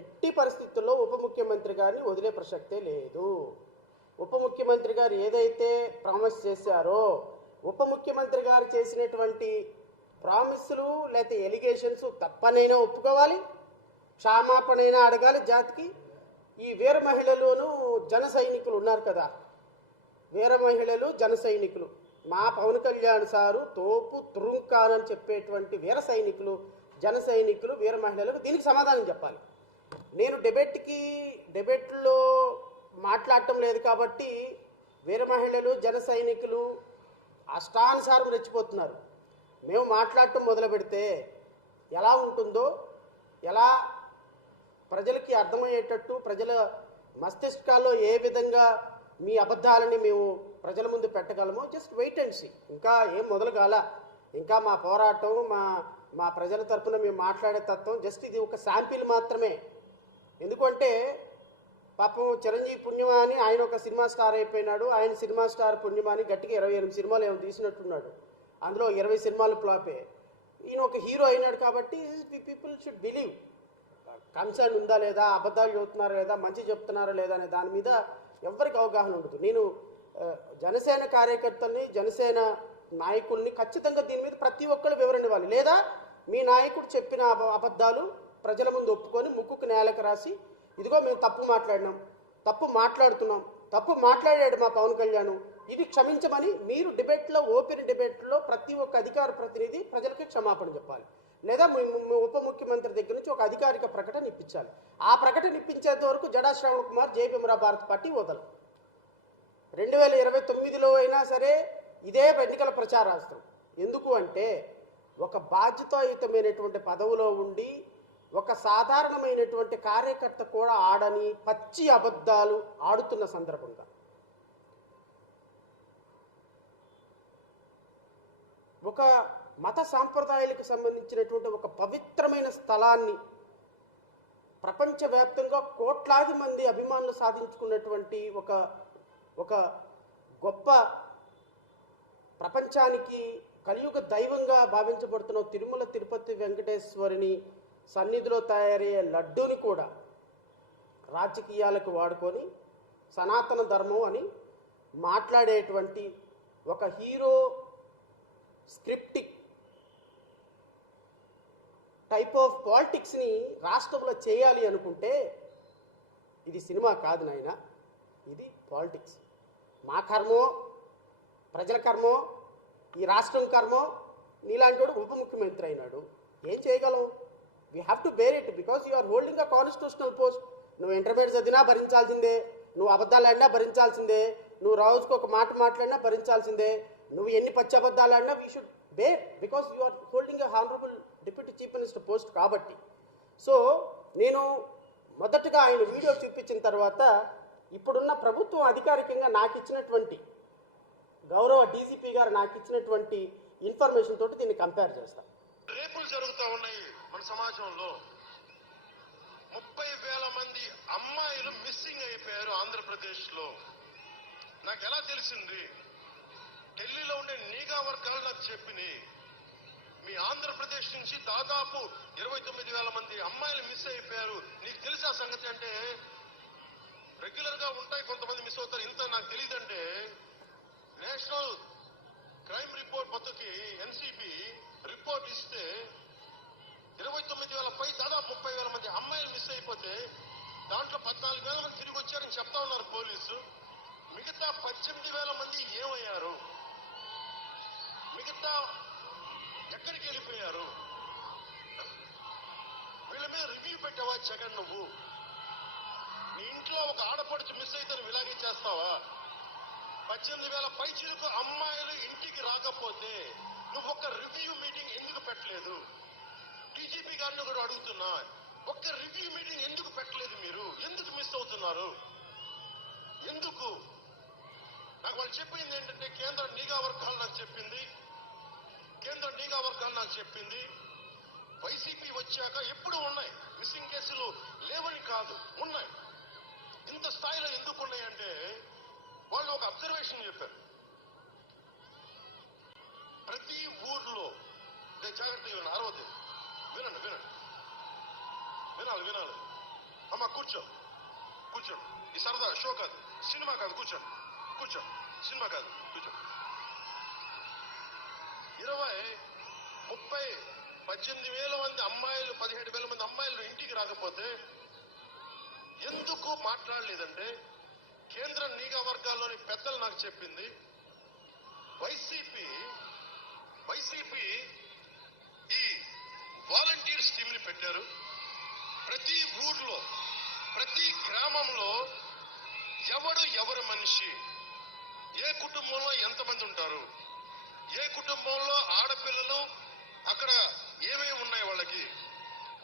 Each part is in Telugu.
ఎట్టి పరిస్థితుల్లో ఉప ముఖ్యమంత్రి గారిని వదిలే ప్రసక్తే లేదు. ఉప ముఖ్యమంత్రి గారు ఏదైతే ప్రామిస్ చేశారో ఉప ముఖ్యమంత్రి గారు చేసినటువంటి ప్రామిస్లు లేకపోతే ఎలిగేషన్స్ తప్పనైనా ఒప్పుకోవాలి క్షమాపణైనా అడగాలి జాతికి. ఈ వీర మహిళలోనూ జన సైనికులు ఉన్నారు కదా. వీర మహిళలు జన సైనికులు. మా పవన్ కళ్యాణ్ సారు తోపు తురుంకానని చెప్పేటువంటి వీర సైనికులు జన సైనికులు వీర మహిళలకు దీనికి సమాధానం చెప్పాలి. నేను డెబేట్కి డెబేట్లో మాట్లాడటం లేదు కాబట్టి వీర మహిళలు జన సైనికులు అష్టానుసారం రెచ్చిపోతున్నారు. మేము మాట్లాడటం మొదలు పెడితే ఎలా ఉంటుందో ఎలా ప్రజలకి అర్థమయ్యేటట్టు ప్రజల మస్తిష్కాల్లో ఏ విధంగా మీ అబద్ధాలని మేము ప్రజల ముందు పెట్టగలమో జస్ట్ వెయిట్ అండ్ సీ ఇంకా ఏం మొదలు కాల. ఇంకా మా పోరాటం మా మా ప్రజల తరపున మేము మాట్లాడే తత్వం జస్ట్ ఇది ఒక శాంపిల్ మాత్రమే. ఎందుకంటే పాపం చిరంజీవి పుణ్యమా అని ఆయన ఒక సినిమా స్టార్ అయిపోయినాడు. ఆయన సినిమా స్టార్ పుణ్యమా అని గట్టిగా ఇరవై ఎనిమిది సినిమాలు ఏమో తీసినట్టున్నాడు. అందులో ఇరవై సినిమాలు ఫ్లాపే. ఈయన ఒక హీరో అయినాడు కాబట్టి పీపుల్ షుడ్ బిలీవ్. కన్సర్న్ ఉందా లేదా? అబద్ధాలు చెబుతున్నారా లేదా? మంచి చెప్తున్నారా లేదా అనే దాని మీద ఎవరికి అవగాహన ఉండదు. నేను జనసేన కార్యకర్తల్ని జనసేన నాయకుల్ని ఖచ్చితంగా దీని మీద ప్రతి ఒక్కరు వివరణ ఇవ్వాలి. లేదా మీ నాయకుడు చెప్పిన అబ- అబద్ధాలు ప్రజల ముందు ఒప్పుకొని ముక్కుకు నేలకు రాసి ఇదిగో మేము తప్పు మాట్లాడినాం తప్పు మాట్లాడుతున్నాం తప్పు మాట్లాడాడు మా పవన్ కళ్యాణ్. ఇది క్షమించమని మీరు డిబేట్లో ఓపెన్ డిబేట్లో ప్రతి ఒక్క అధికార ప్రతినిధి ప్రజలకి క్షమాపణ చెప్పాలి. లేదా ఉప ముఖ్యమంత్రి దగ్గర నుంచి ఒక అధికారిక ప్రకటన ఇప్పించాలి. ఆ ప్రకటన ఇప్పించేంత వరకు జడా శ్రావణ్ కుమార్ జై భారత్ పార్టీ వదలు రెండు వేల ఇరవై తొమ్మిదిలో అయినా సరే ఇదే ఎన్నికల ప్రచారాస్త్రం. ఎందుకు అంటే ఒక బాధ్యతాయుతమైనటువంటి పదవిలో ఉండి ఒక సాధారణమైనటువంటి కార్యకర్త కూడా ఆడని పచ్చి అబద్ధాలు ఆడుతున్న సందర్భంగా. ఒక మత సాంప్రదాయాలకు సంబంధించినటువంటి ఒక పవిత్రమైన స్థలాన్ని ప్రపంచవ్యాప్తంగా కోట్లాది మంది అభిమానులు సాధించుకున్నటువంటి ఒక ఒక గొప్ప ప్రపంచానికి కలియుగ దైవంగా భావించబడుతున్న తిరుమల తిరుపతి వెంకటేశ్వరిని సన్నిధిలో తయారయ్యే లడ్డూని కూడా రాజకీయాలకు వాడుకొని సనాతన ధర్మం అని మాట్లాడేటువంటి ఒక హీరో స్క్రిప్టిక్ టైప్ ఆఫ్ పాలిటిక్స్ని రాష్ట్రంలో చేయాలి అనుకుంటే ఇది సినిమా కాదు నాయన ఇది పాలిటిక్స్. మా కర్మో ప్రజల కర్మో ఈ రాష్ట్రం కర్మో నీలాంటి వాడు ఉప ముఖ్యమంత్రి అయినాడు. ఏం చేయగలం? We have to bear it because you are holding a constitutional post నువ్వు ఇంటర్మీడియట్ చదివినా భరించాల్సిందే. నువ్వు అబద్ధాలు ఆడినా భరించాల్సిందే. నువ్వు రోజుకు ఒక మాట మాట్లాడినా భరించాల్సిందే. నువ్వు ఎన్ని పచ్చి అబద్ధాలు ఆడినా we should bear because you are holding a honourable deputy chief minister post కాబట్టి. సో నేను మొదటగా ఆయన వీడియో చూపించిన తర్వాత ఇప్పుడున్న ప్రభుత్వం అధికారికంగా నాకు ఇచ్చినటువంటి గౌరవ డీజీపీ గారు నాకు ఇచ్చినటువంటి ఇన్ఫర్మేషన్ తోటి దీన్ని కంపేర్ చేస్తాను రేపులు జరుగుతూ ఉన్నాయి. సమాజంలో ముప్పై వేల మంది అమ్మాయిలు మిస్సింగ్ అయిపోయారు ఆంధ్రప్రదేశ్లో. నాకు ఎలా తెలిసింది? ఢిల్లీలో ఉండే నీగా వర్గాలు నాకు చెప్పినాయి మీ ఆంధ్రప్రదేశ్ నుంచి దాదాపు ఇరవై తొమ్మిది వేల మంది అమ్మాయిలు మిస్ అయిపోయారు. నీకు తెలిసా సంగతి అంటే? రెగ్యులర్గా ఉంటాయి కొంతమంది మిస్ అవుతారు. ఇంత నాకు తెలియదంటే నేషనల్ క్రైమ్ రిపోర్ట్ పద్ధతి ఎన్సిబి రిపోర్ట్ ఇస్తే ఇరవై తొమ్మిది వేల పై దాదాపు ముప్పై వేల మంది అమ్మాయిలు మిస్ అయిపోతే దాంట్లో పద్నాలుగు వేల మంది తిరిగి వచ్చారని చెప్తా ఉన్నారు పోలీసు. మిగతా పద్దెనిమిది వేల మంది ఏమయ్యారు? మిగతా ఎక్కడికి వెళ్ళిపోయారు? వీళ్ళ మీద రివ్యూ పెట్టావా జగన్ నువ్వు? నీ ఇంట్లో ఒక ఆడపడుచు మిస్ అయితే నువ్వు ఇలాగే చేస్తావా? పద్దెనిమిది వేల పైచీలకు అమ్మాయిలు ఇంటికి రాకపోతే నువ్వు ఒక రివ్యూ మీటింగ్ ఎందుకు పెట్టలేదు? ఎంపీ గారిని కూడా అడుగుతున్నా. ఒక్క రివ్యూ మీటింగ్ ఎందుకు పెట్టలేదు మీరు? ఎందుకు మిస్ అవుతున్నారు? ఎందుకు? నాకు వాళ్ళు చెప్పింది ఏంటంటే కేంద్ర నిఘా వర్గాలు నాకు చెప్పింది. కేంద్ర నిఘా వర్గాలు నాకు చెప్పింది. వైసీపీ వచ్చాక ఎప్పుడు ఉన్నాయి. మిస్సింగ్ కేసులు లేవని కాదు ఉన్నాయి. ఇంత స్థాయిలో ఎందుకు ఉన్నాయంటే వాళ్ళు ఒక అబ్జర్వేషన్ చెప్పారు. ప్రతి ఊర్లో జాగ్రత్తగా వినండి వినండి వినండి వినాలి వినాలి. అమ్మ కూర్చో. కూర్చో. ఈ సరదా షో కాదు సినిమా కాదు కూర్చోండి కూర్చో. సినిమా కాదు కూర్చో. ఇరవై ముప్పై పద్దెనిమిది వేల మంది అమ్మాయిలు పదిహేడు వేల మంది అమ్మాయిలు ఇంటికి రాకపోతే ఎందుకు మాట్లాడలేదంటే కేంద్ర నిఘా వర్గాల్లోని పెద్దలు నాకు చెప్పింది వైసీపీ వైసీపీ వాలంటీర్ స్కీమ్ని పెట్టారు. ప్రతి ఊర్లో ప్రతి గ్రామంలో ఎవడు ఎవరు మనిషి ఏ కుటుంబంలో ఎంతమంది ఉంటారు ఏ కుటుంబంలో ఆడపిల్లలు అక్కడ ఏమేమి ఉన్నాయి వాళ్ళకి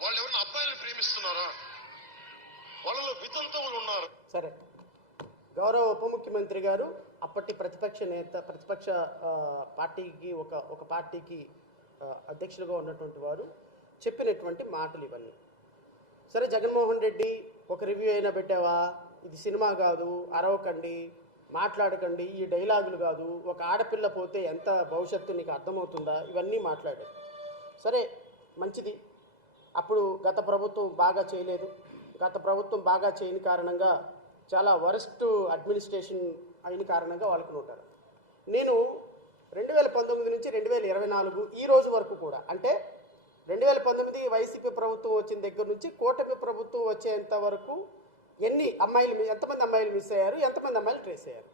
వాళ్ళు ఎవరైనా అబ్బాయిలు ప్రేమిస్తున్నారా వాళ్ళలో వితంతువులు ఉన్నారు? సరే. గౌరవ ఉప ముఖ్యమంత్రి గారు అప్పటి ప్రతిపక్ష నేత ప్రతిపక్ష పార్టీకి ఒక ఒక పార్టీకి అధ్యక్షులుగా ఉన్నటువంటి వారు చెప్పినటువంటి మాటలు ఇవన్నీ. సరే జగన్మోహన్ రెడ్డి ఒక రివ్యూ అయినా పెట్టావా? ఇది సినిమా కాదు అరవకండి మాట్లాడకండి ఈ డైలాగులు కాదు ఒక ఆడపిల్ల పోతే ఎంత భవిష్యత్తు నీకు అర్థమవుతుందా? ఇవన్నీ మాట్లాడారు. సరే మంచిది. అప్పుడు గత ప్రభుత్వం బాగా చేయలేదు. గత ప్రభుత్వం బాగా చేయని కారణంగా చాలా వరస్ట్ అడ్మినిస్ట్రేషన్ అయిన కారణంగా వాళ్ళకు ఉంటారు నేను రెండు వేల పంతొమ్మిది నుంచి రెండు వేల ఇరవై నాలుగు ఈ రోజు వరకు కూడా అంటే రెండు వేల పంతొమ్మిది వైసీపీ ప్రభుత్వం వచ్చిన దగ్గర నుంచి కూటమి ప్రభుత్వం వచ్చేంత వరకు ఎన్ని అమ్మాయిలు ఎంతమంది అమ్మాయిలు మిస్ అయ్యారు? ఎంతమంది అమ్మాయిలు ట్రేస్ అయ్యారు?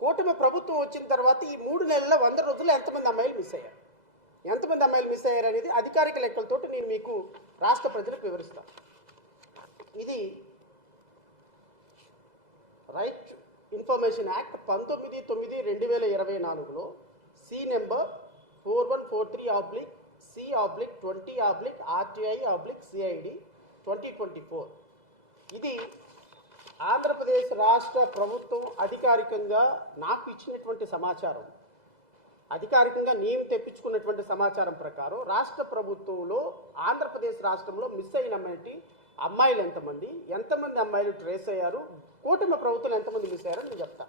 కూటమి ప్రభుత్వం వచ్చిన తర్వాత ఈ మూడు నెలల వంద రోజుల్లో ఎంతమంది అమ్మాయిలు మిస్ అయ్యారు? ఎంతమంది అమ్మాయిలు మిస్ అయ్యారు అనేది అధికారిక లెక్కలతో నేను మీకు రాష్ట్ర ప్రజలకు వివరిస్తాను. ఇది రైట్ ఇన్ఫర్మేషన్ యాక్ట్ పంతొమ్మిది తొమ్మిది రెండు వేల ఇరవై నాలుగులో C number four one four three oblique C oblique twenty oblique RTI oblique CID twenty twenty four ఇది ఆంధ్రప్రదేశ్ రాష్ట్ర ప్రభుత్వం అధికారికంగా నాకు ఇచ్చినటువంటి సమాచారం. అధికారికంగా నేను తెప్పించుకున్నటువంటి సమాచారం ప్రకారం రాష్ట్ర ప్రభుత్వంలో ఆంధ్రప్రదేశ్ రాష్ట్రంలో మిస్ అయిన అమ్మాయిలు ఎంతమంది ఎంతమంది అమ్మాయిలు ట్రేస్ అయ్యారు కూటమి ప్రభుత్వం ఎంతమంది మిస్ అయ్యారో నేను చెప్తా.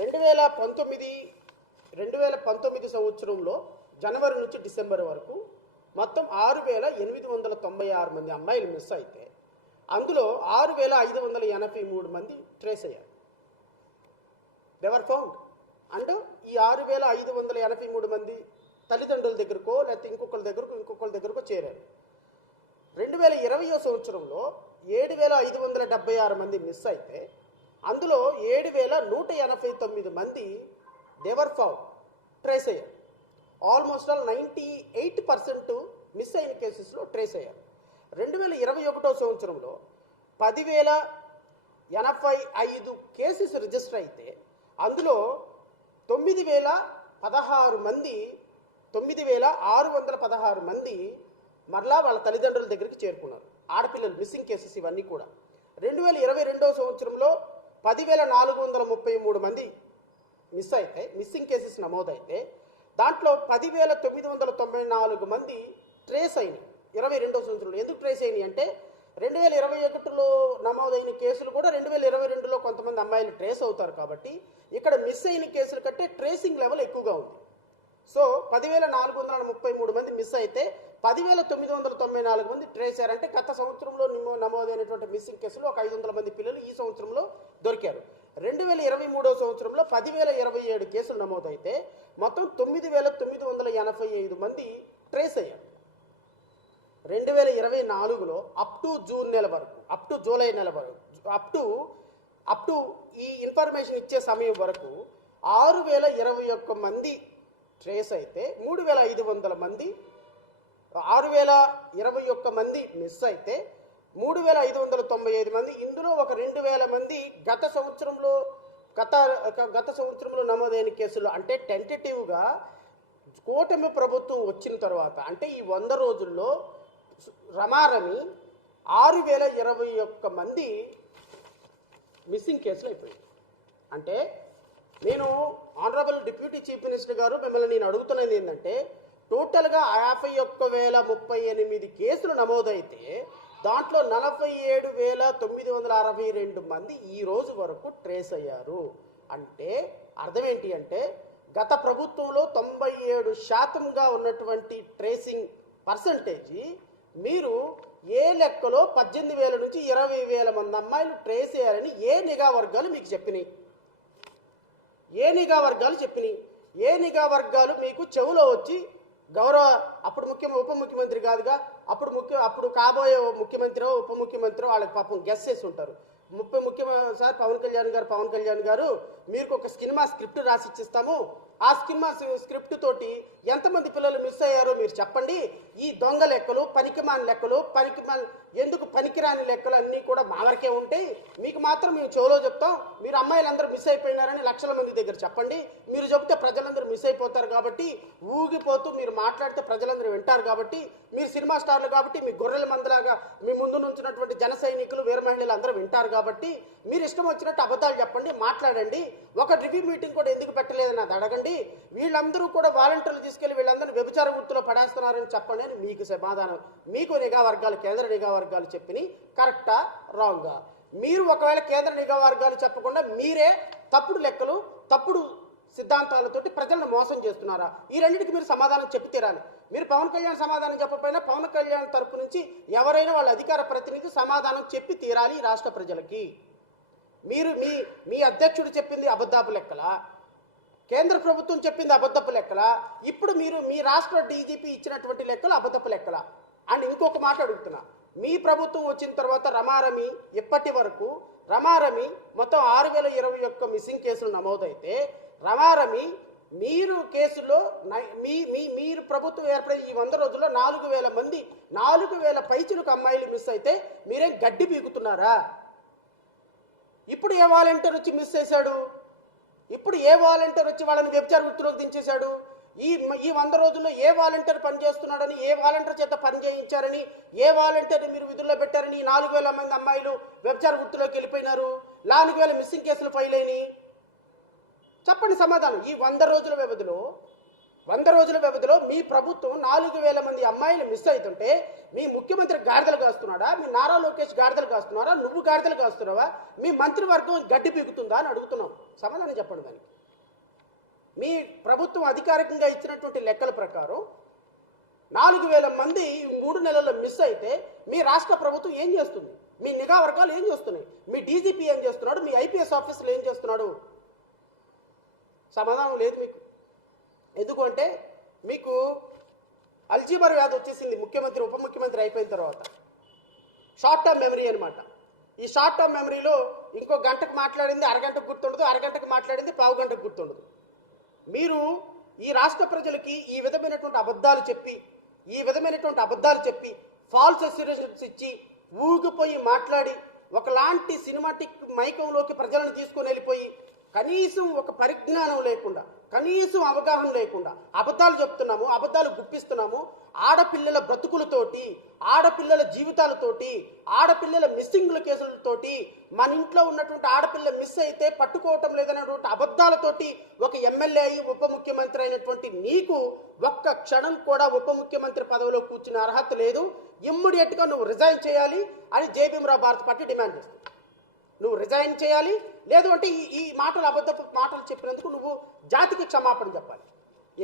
రెండు వేల పంతొమ్మిది రెండు వేల పంతొమ్మిది సంవత్సరంలో జనవరి నుంచి డిసెంబర్ వరకు మొత్తం ఆరు వేల ఎనిమిది వందల తొంభై ఆరు మంది అమ్మాయిలు మిస్ అయితే అందులో ఆరు వేల ఐదు వందల ఎనభై మూడు మంది ట్రేస్ అయ్యారు. దెవర్ ఫౌండ్ అండ్ ఈ ఆరు వేల ఐదు వందల ఎనభై మూడు మంది తల్లిదండ్రుల దగ్గరకో లేకపోతే ఇంకొకరి దగ్గరకు ఇంకొకరి దగ్గరకో చేరారు. రెండు వేల ఇరవయో సంవత్సరంలో ఏడు వేల ఐదు వందల డెబ్బై ఆరు మంది మిస్ అయితే అందులో ఏడు వేల నూట ఎనభై తొమ్మిది మంది దేవర్ ఫౌండ్ ట్రేస్ అయ్యారు. Almost all ninety eight percent miss అయిన కేసెస్లో ట్రేస్ అయ్యారు. రెండు వేల ఇరవై ఒకటో సంవత్సరంలో పదివేల ఎనభై ఐదు కేసెస్ రిజిస్టర్ అయితే అందులో తొమ్మిది వేల పదహారు మంది తొమ్మిది వేల ఆరు వందల పదహారు మంది మరలా వాళ్ళ తల్లిదండ్రుల దగ్గరికి చేరుకున్నారు. ఆడపిల్లలు మిస్సింగ్ కేసెస్ ఇవన్నీ కూడా. రెండు వేల ఇరవై రెండవ సంవత్సరంలో పదివేల నాలుగు వందల ముప్పై మూడు మంది మిస్ అయితే మిస్సింగ్ కేసెస్ నమోదైతే దాంట్లో పదివేల తొమ్మిది వందల తొంభై నాలుగు మంది ట్రేస్ అయినాయి. ఇరవై రెండో సంవత్సరంలో ఎందుకు ట్రేస్ అయినాయి అంటే రెండు వేల ఇరవై ఒకటిలో నమోదైన కేసులు కూడా రెండు వేల ఇరవై రెండులో కొంతమంది అమ్మాయిలు ట్రేస్ అవుతారు కాబట్టి ఇక్కడ మిస్ అయిన కేసుల కంటే ట్రేసింగ్ లెవెల్ ఎక్కువగా ఉంది. సో పదివేల నాలుగు వందల ముప్పై మూడు మంది మిస్ అయితే పదివేల తొమ్మిది వందల తొంభై నాలుగు మంది ట్రేస్ అయ్యారంటే గత సంవత్సరంలో నిమో- నమోదైనటువంటి మిస్సింగ్ కేసులు ఒక ఐదు వందల మంది పిల్లలు ఈ సంవత్సరంలో దొరికారు. రెండు వేల ఇరవై మూడో సంవత్సరంలో పదివేల ఇరవై ఏడు కేసులు నమోదైతే మొత్తం తొమ్మిది వేల తొమ్మిది వందల ఎనభై ఐదు మంది ట్రేస్ అయ్యారు. రెండు వేల ఇరవై నాలుగులో అప్ టు జూన్ నెల వరకు అప్ టు జూలై నెల వరకు అప్ టు అప్ టు ఈ ఇన్ఫర్మేషన్ ఇచ్చే సమయం వరకు ఆరు వేల ఇరవై ఒక్క మంది ట్రేస్ అయితే మూడు వేల ఐదు వందల మంది ఆరు వేల ఇరవై ఒక్క మంది మిస్ అయితే మూడు వేల ఐదు వందల తొంభై ఐదు మంది. ఇందులో ఒక రెండు వేల మంది గత సంవత్సరంలో గత గత సంవత్సరంలో నమోదైన కేసులు అంటే టెంటేటివ్గా కూటమి ప్రభుత్వం వచ్చిన తర్వాత అంటే ఈ వంద రోజుల్లో రమారమి ఆరు వేల ఇరవై ఒక్క మంది మిస్సింగ్ కేసులు అయిపోయింది అంటే నేను ఆనరబుల్ డిప్యూటీ చీఫ్ మినిస్టర్ గారు మిమ్మల్ని నేను అడుగుతున్నది ఏంటంటే టోటల్గా యాభై ఒక్క వేల ముప్పై ఎనిమిది కేసులు నమోదైతే దాంట్లో నలభై ఏడు వేల తొమ్మిది వందల అరవై రెండు మంది ఈ రోజు వరకు ట్రేస్ అయ్యారు. అంటే అర్థం ఏంటి అంటే గత ప్రభుత్వంలో తొంభై ఏడు శాతంగా ఉన్నటువంటి ట్రేసింగ్ పర్సంటేజీ మీరు ఏ లెక్కలో పద్దెనిమిది వేల నుంచి ఇరవై వేల మంది అమ్మాయిలు ట్రేస్ చేయాలని ఏ నిఘా వర్గాలు మీకు చెప్పినాయి? ఏ నిఘా వర్గాలు చెప్పినాయి? ఏ నిఘా వర్గాలు మీకు చెవులో వచ్చి గౌరవ అప్పుడు ముఖ్యం ఉప ముఖ్యమంత్రి కాదుగా అప్పుడు ముఖ్య అప్పుడు కాబోయే ముఖ్యమంత్రి ఉప ముఖ్యమంత్రి వాళ్ళకి పాపం గెస్ చేసి ఉంటారు. ముప్పై ముఖ్య సార్ పవన్ కళ్యాణ్ గారు పవన్ కళ్యాణ్ గారు మీకు ఒక సినిమా స్క్రిప్ట్ రాసి ఇచ్చిస్తాము ఆ సినిమా స్క్రిప్ట్ తోటి ఎంతమంది పిల్లలు మిస్ అయ్యారో మీరు చెప్పండి. ఈ దొంగ లెక్కలు పనికిమాని లెక్కలు పనికిమాని ఎందుకు పనికిరాని లెక్కలు అన్నీ కూడా మా వరకే ఉంటాయి. మీకు మాత్రం మేము చెవులో చెప్తాం మీరు అమ్మాయిలందరూ మిస్ అయిపోయినారని లక్షల మంది దగ్గర చెప్పండి. మీరు చెబితే ప్రజలందరూ మిస్ అయిపోతారు కాబట్టి ఊగిపోతూ మీరు మాట్లాడితే ప్రజలందరూ వింటారు కాబట్టి మీరు సినిమా స్టార్లు కాబట్టి మీ గొర్రెల మందలాగా మీ ముందు నుంచినటువంటి జన సైనికులు వీర మహిళలు అందరూ వింటారు కాబట్టి మీరు ఇష్టం వచ్చినట్టు అబద్ధాలు చెప్పండి మాట్లాడండి. ఒక రివ్యూ మీటింగ్ కూడా ఎందుకు పెట్టలేదని అది అడగండి. వీళ్ళందరూ కూడా వాలంటీర్లు తీసుకెళ్ళి వీళ్ళందరినీ వ్యభిచార వృత్తిలో పడేస్తున్నారని చెప్పండి అని మీకు సమాధానం. మీకు నిఘా వర్గాలు కేంద్ర నిఘా వర్గాలు చెప్పిని కరెక్టా? రాంగా. మీరు ఒకవేళ కేంద్ర నిఘా వర్గాలు చెప్పకుండా మీరే తప్పుడు లెక్కలు తప్పుడు సిద్ధాంతాలతోటి ప్రజలను మోసం చేస్తున్నారా? ఈ రెండింటికి మీరు సమాధానం చెప్పి తీరాలి. మీరు పవన్ కళ్యాణ్ సమాధానం చెప్పకపోయినా పవన్ కళ్యాణ్ తరపు నుంచి ఎవరైనా వాళ్ళ అధికార ప్రతినిధి సమాధానం చెప్పి తీరాలి రాష్ట్ర ప్రజలకి. మీరు మీ మీ అధ్యక్షుడు చెప్పింది అబద్ధాపు లెక్కల? కేంద్ర ప్రభుత్వం చెప్పింది అబద్ధపు లెక్కల? ఇప్పుడు మీరు మీ రాష్ట్ర డీజీపీ ఇచ్చినటువంటి లెక్కలు అబద్ధపు లెక్కల? అండ్ ఇంకొక మాట అడుగుతున్నా. మీ ప్రభుత్వం వచ్చిన తర్వాత రమారమి ఇప్పటి వరకు రమారమి మొత్తం ఆరు వేల ఇరవై ఒక్క మిస్సింగ్ కేసులు నమోదైతే రమారమి మీరు కేసులో మీ మీ మీరు ప్రభుత్వం ఏర్పడే ఈ వంద రోజుల్లో నాలుగు వేల మంది నాలుగు వేల పైచులకు అమ్మాయిలు మిస్ అయితే మీరేం గడ్డి పీకుతున్నారా? ఇప్పుడు ఏ వాలంటీర్ వచ్చి మిస్ చేశాడు? ఇప్పుడు ఏ వాలంటీర్ వచ్చి వాళ్ళని వ్యభిచార వృత్తిలోకి దించేశాడు? ఈ ఈ వంద రోజుల్లో ఏ వాలంటీర్ పనిచేస్తున్నాడని ఏ వాలంటీర్ చేత పని చేయించారని ఏ వాలంటీర్ మీరు విధుల్లో పెట్టారని ఈ నాలుగు వేల మంది అమ్మాయిలు వ్యభిచార వృత్తిలోకి వెళ్ళిపోయినారు? నాలుగు వేల మిస్సింగ్ కేసులు ఫైల్ అయినాయి. చెప్పండి సమాధానం. ఈ వంద రోజుల వ్యవధిలో వంద రోజుల వ్యవధిలో మీ ప్రభుత్వం నాలుగు వేల మంది అమ్మాయిలు మిస్ అవుతుంటే మీ ముఖ్యమంత్రి గాడిదలు కాస్తున్నాడా? మీ నారా లోకేష్ గాడిదలు కాస్తున్నారా? నువ్వు గాడిదలు కాస్తున్నావా? మీ మంత్రివర్గం గడ్డి పీకుతుందా అని అడుగుతున్నాం. సమాధానం చెప్పండి దానికి. మీ ప్రభుత్వం అధికారికంగా ఇచ్చినటువంటి లెక్కల ప్రకారం నాలుగు వేల మంది మూడు నెలల్లో మిస్ అయితే మీ రాష్ట్ర ప్రభుత్వం ఏం చేస్తుంది? మీ నిఘా వర్గాలు ఏం చేస్తున్నాయి? మీ డీజీపీ ఏం చేస్తున్నాడు? మీ ఐపీఎస్ ఆఫీసర్లు ఏం చేస్తున్నాడు? సమాధానం లేదు మీకు. ఎందుకంటే మీకు అల్జీబర్ వ్యాధి వచ్చేసింది ముఖ్యమంత్రి ఉప ముఖ్యమంత్రి అయిపోయిన తర్వాత. షార్ట్ టర్మ్ మెమరీ అనమాట ఈ షార్ట్ టర్మ్ మెమరీలో ఇంకో గంటకు మాట్లాడింది అరగంటకు గుర్తుండదు అరగంటకు మాట్లాడింది పావు గంటకు గుర్తుండదు. మీరు ఈ రాష్ట్ర ప్రజలకి ఈ విధమైనటువంటి అబద్ధాలు చెప్పి ఈ విధమైనటువంటి అబద్ధాలు చెప్పి ఫాల్స్ అస్యూరెన్స్ ఇచ్చి ఊగిపోయి మాట్లాడి ఒకలాంటి సినిమాటిక్ మైకంలోకి ప్రజలను తీసుకొని వెళ్ళిపోయి కనీసం ఒక పరిజ్ఞానం లేకుండా కనీసం అవగాహన లేకుండా అబద్ధాలు చెప్తున్నాము అబద్ధాలు గుప్పిస్తున్నాము ఆడపిల్లల బ్రతుకులతోటి ఆడపిల్లల జీవితాలతోటి ఆడపిల్లల మిస్సింగ్ల కేసులతోటి మన ఇంట్లో ఉన్నటువంటి ఆడపిల్ల మిస్ అయితే పట్టుకోవటం లేదనేటువంటి అబద్ధాలతోటి ఒక ఎమ్మెల్యే అయి ఉప ముఖ్యమంత్రి అయినటువంటి నీకు ఒక్క క్షణం కూడా ఉప ముఖ్యమంత్రి పదవిలో కూర్చునే అర్హత లేదు. ఇమ్మీడియట్గా నువ్వు రిజైన్ చేయాలి అని జేబీఎంరావు భారత్ పార్టీ డిమాండ్ చేస్తుంది. నువ్వు రిజైన్ చేయాలి లేదు అంటే ఈ ఈ మాటలు అబద్ధపు మాటలు చెప్పినందుకు నువ్వు జాతికి క్షమాపణ చెప్పాలి.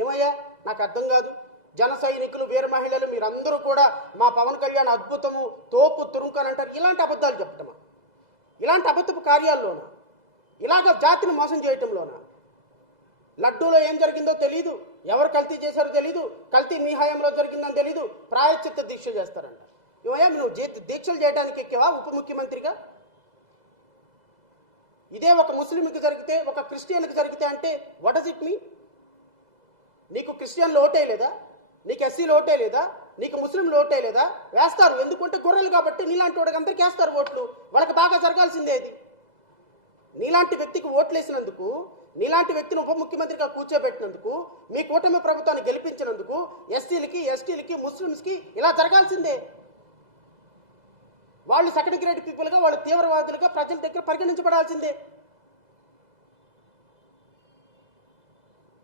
ఏమయ్యా? నాకు అర్థం కాదు. జన సైనికులు వీర మహిళలు మీరందరూ కూడా మా పవన్ కళ్యాణ్ అద్భుతము తోపు తురుంకని అంటారు. ఇలాంటి అబద్ధాలు చెప్పటమా? ఇలాంటి అబద్ధపు కార్యాల్లోనా? ఇలాగ జాతిని మోసం చేయటంలోనా? లడ్డూలో ఏం జరిగిందో తెలీదు. ఎవరు కల్తీ చేశారో తెలీదు. కల్తీ మీ హయాంలో జరిగిందని తెలీదు. ప్రాయశ్చిత్త దీక్ష చేస్తారంట. ఏమయ్యా? నువ్వు దీక్షలు చేయడానికి ఎక్కావా ఉప ముఖ్యమంత్రిగా? ఇదే ఒక ముస్లింకి జరిగితే ఒక క్రిస్టియన్కి జరిగితే అంటే వాట్ ఇస్ ఇట్ మీ నీకు క్రిస్టియన్లు ఓటే లేదా? నీకు ఎస్సీలు ఓటే లేదా? నీకు ముస్లింలు ఓటే లేదా? వేస్తారు. ఎందుకంటే గొర్రెలు కాబట్టి నీలాంటి వాడికి అందరికీ వేస్తారు ఓట్లు. వాళ్ళకి బాగా జరగాల్సిందే ఇది నీలాంటి వ్యక్తికి ఓట్లేసినందుకు నీలాంటి వ్యక్తిని ఉప ముఖ్యమంత్రిగా కూర్చోబెట్టినందుకు మీ కూటమి ప్రభుత్వాన్ని గెలిపించినందుకు ఎస్సీలకి ఎస్టీలకి ముస్లిమ్స్కి ఇలా జరగాల్సిందే. వాళ్ళు సెకండ్ గ్రేడ్ పీపుల్గా వాళ్ళు తీవ్రవాదులుగా ప్రజల దగ్గర పరిగణించబడాల్సిందే.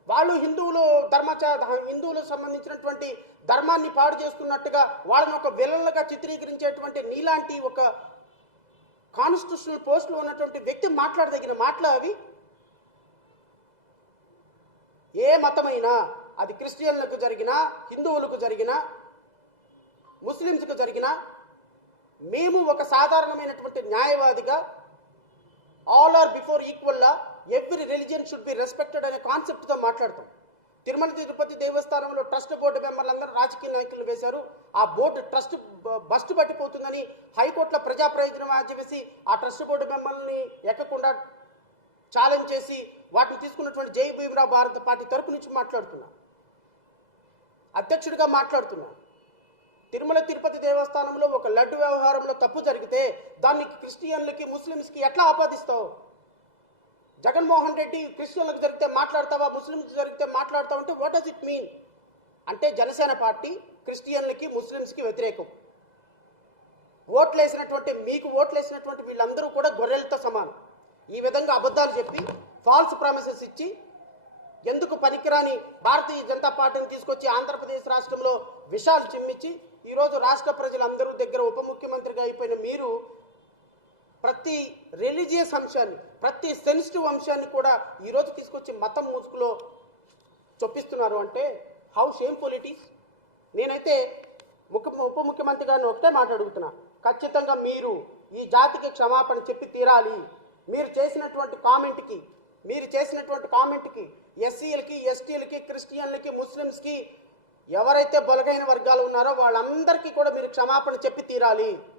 వాళ్ళు హిందువులు ధర్మాచ హిందువులకు సంబంధించినటువంటి ధర్మాన్ని పాడు చేసుకున్నట్టుగా వాళ్ళని ఒక విలన్లుగా చిత్రీకరించేటువంటి నీలాంటి ఒక కాన్స్టిట్యూషనల్ పోస్టులో ఉన్నటువంటి వ్యక్తి మాట్లాడదగిన మాటలు అవి. ఏ మతమైనా అది క్రిస్టియన్లకు జరిగినా హిందువులకు జరిగినా ముస్లిమ్స్కు జరిగినా మేము ఒక సాధారణమైనటువంటి న్యాయవాదిగా all are before ఈక్వల్లా every religion should be respected అనే కాన్సెప్ట్తో మాట్లాడతాం. తిరుమల తిరుపతి దేవస్థానంలో ట్రస్ట్ బోర్డు మెంబర్లందరూ రాజకీయ నాయకులు వేశారు. ఆ బోర్డు ట్రస్ట్ బస్టు పట్టిపోతుందని హైకోర్టులో ప్రజా ప్రయోజనం ఆర్జవేసి ఆ ట్రస్ట్ బోర్డు మెంబర్ని ఎక్కకుండా ఛాలెంజ్ చేసి వాటిని తీసుకున్నటువంటి జై భీమరావు భారత పార్టీ తరపు నుంచి మాట్లాడుతున్నా. అధ్యక్షుడిగా మాట్లాడుతున్నా. తిరుమల తిరుపతి దేవస్థానంలో లడ్డు వ్యవహారంలో తప్పు జరిగితే దాన్ని క్రిస్టియన్లకి ముస్లిమ్స్కి ఎట్లా ఆపాదిస్తావు? జగన్మోహన్ రెడ్డి క్రిస్టియన్లకు జరిగితే మాట్లాడతావా? ముస్లిమ్స్ జరిగితే మాట్లాడతావు అంటే వాట్ డస్ ఇట్ మీన్ అంటే జనసేన పార్టీ క్రిస్టియన్లకి ముస్లిమ్స్కి వ్యతిరేకం. ఓట్లేసినటువంటి మీకు ఓట్లేసినటువంటి వీళ్ళందరూ కూడా గొర్రెలతో సమానం. ఈ విధంగా అబద్ధాలు చెప్పి ఫాల్స్ ప్రామిసెస్ ఇచ్చి ఎందుకు పనికిరాని భారతీయ జనతా పార్టీని తీసుకొచ్చి ఆంధ్రప్రదేశ్ రాష్ట్రంలో విషాలు చిమ్మించి ఈరోజు రాష్ట్ర ప్రజలందరూ దగ్గర ఉప ముఖ్యమంత్రిగా అయిపోయిన మీరు ప్రతి రిలీజియస్ అంశాన్ని ప్రతి సెన్సిటివ్ అంశాన్ని కూడా ఈరోజు తీసుకొచ్చి మతం ముసుగులో చొప్పిస్తున్నారు అంటే హౌ షేమ్ పొలిటిక్స్ నేనైతే ముఖ్య ఉప ముఖ్యమంత్రి గారిని ఒకటే మాట్లాడుగుతున్నా. ఖచ్చితంగా మీరు ఈ జాతికి క్షమాపణ చెప్పి తీరాలి. మీరు చేసినటువంటి కామెంట్కి మీరు చేసినటువంటి కామెంట్కి ఎస్సీలకి ఎస్టీలకి క్రిస్టియన్లకి ముస్లిమ్స్కి ఎవరైతే బలగైన వర్గాలు ఉన్నారో వాళ్ళందరికీ కూడా మీరు క్షమాపణ చెప్పి తీరాలి.